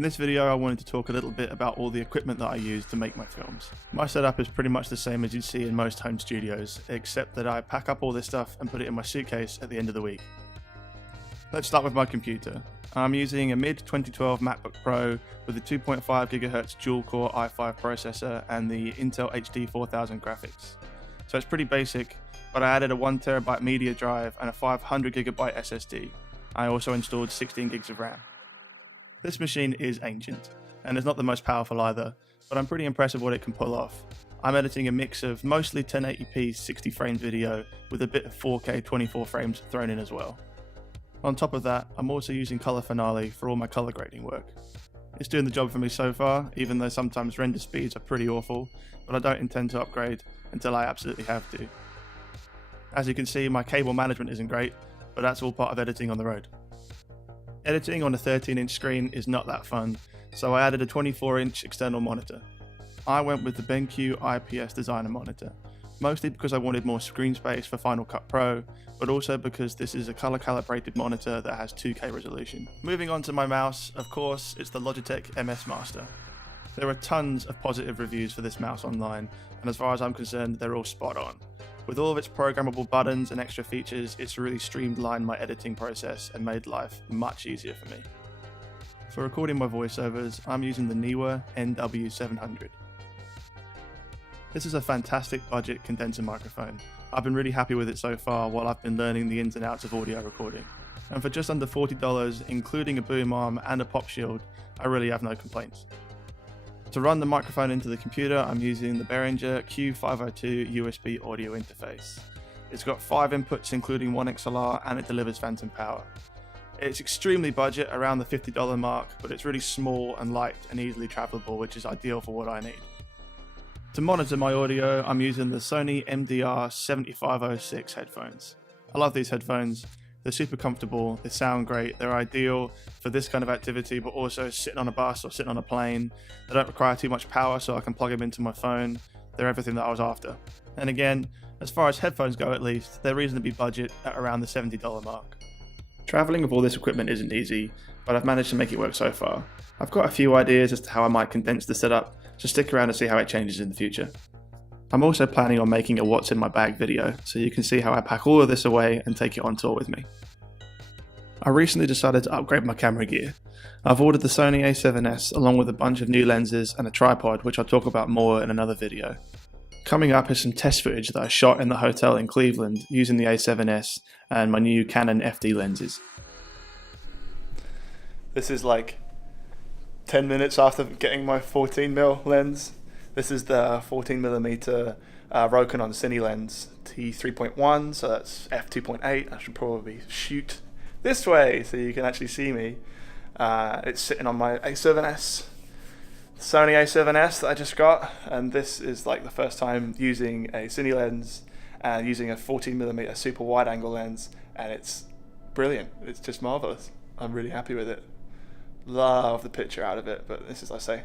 In this video I wanted to talk a little bit about all the equipment that I use to make my films. My setup is pretty much the same as you'd see in most home studios, except that I pack up all this stuff and put it in my suitcase at the end of the week. Let's start with my computer. I'm using a mid-2012 MacBook Pro with a 2.5 GHz dual-core i5 processor and the Intel HD 4000 graphics. So it's pretty basic, but I added a 1TB media drive and a 500GB SSD. I also installed 16 gigs of RAM. This machine is ancient, and is not the most powerful either, but I'm pretty impressed with what it can pull off. I'm editing a mix of mostly 1080p 60 frames video with a bit of 4K 24 frames thrown in as well. On top of that, I'm also using Color Finale for all my color grading work. It's doing the job for me so far, even though sometimes render speeds are pretty awful, but I don't intend to upgrade until I absolutely have to. As you can see, my cable management isn't great, but that's all part of editing on the road. Editing on a 13-inch screen is not that fun, so I added a 24-inch external monitor. I went with the BenQ IPS designer monitor, mostly because I wanted more screen space for Final Cut Pro, but also because this is a color calibrated monitor that has 2K resolution. Moving on to my mouse, of course, it's the Logitech MS Master. There are tons of positive reviews for this mouse online, and as far as I'm concerned, they're all spot on. With all of its programmable buttons and extra features, it's really streamlined my editing process and made life much easier for me. For recording my voiceovers, I'm using the Neewer NW700. This is a fantastic budget condenser microphone. I've been really happy with it so far while I've been learning the ins and outs of audio recording. And for just under $40, including a boom arm and a pop shield, I really have no complaints. To run the microphone into the computer, I'm using the Behringer Q502 USB audio interface. It's got 5 inputs including 1 XLR and it delivers phantom power. It's extremely budget, around the $50 mark, but it's really small and light and easily travelable, which is ideal for what I need. To monitor my audio, I'm using the Sony MDR7506 headphones. I love these headphones. They're super comfortable, they sound great, they're ideal for this kind of activity, but also sitting on a bus or sitting on a plane. They don't require too much power, so I can plug them into my phone. They're everything that I was after. And again, as far as headphones go at least, they're reasonably budget at around the $70 mark. Traveling with all this equipment isn't easy, but I've managed to make it work so far. I've got a few ideas as to how I might condense the setup, so stick around to see how it changes in the future. I'm also planning on making a what's in my bag video, so you can see how I pack all of this away and take it on tour with me. I recently decided to upgrade my camera gear. I've ordered the Sony A7s along with a bunch of new lenses and a tripod, which I'll talk about more in another video. Coming up is some test footage that I shot in the hotel in Cleveland using the A7s and my new Canon FD lenses. This is like 10 minutes after getting my 14mm lens. This is the 14mm Rokinon Cine lens T3.1, so that's f2.8. I should probably shoot this way so you can actually see me. It's sitting on my A7s, Sony A7s that I just got, and this is like the first time using a Cine lens and using a 14mm super wide angle lens, and it's brilliant. It's just marvelous. I'm really happy with it. Love the picture out of it, but this is, I say,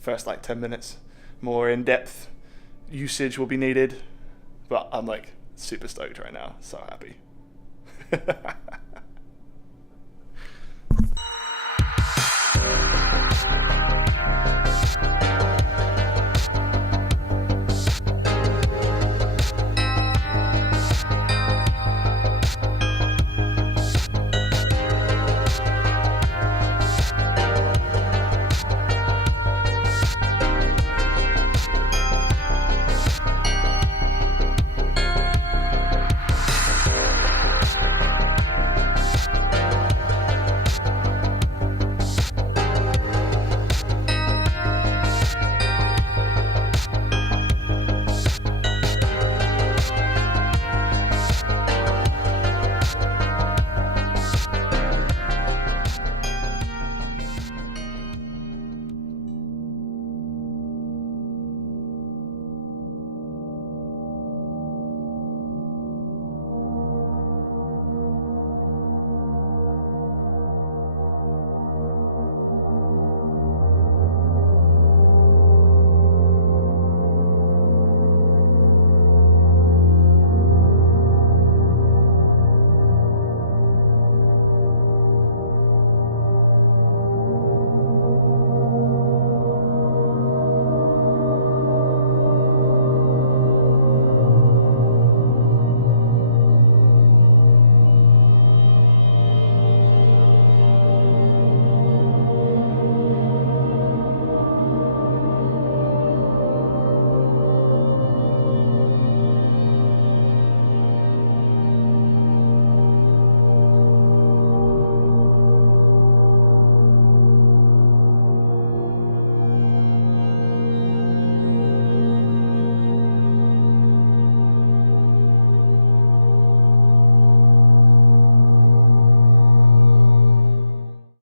first like 10 minutes. More in-depth usage will be needed, but I'm like super stoked right now, so happy.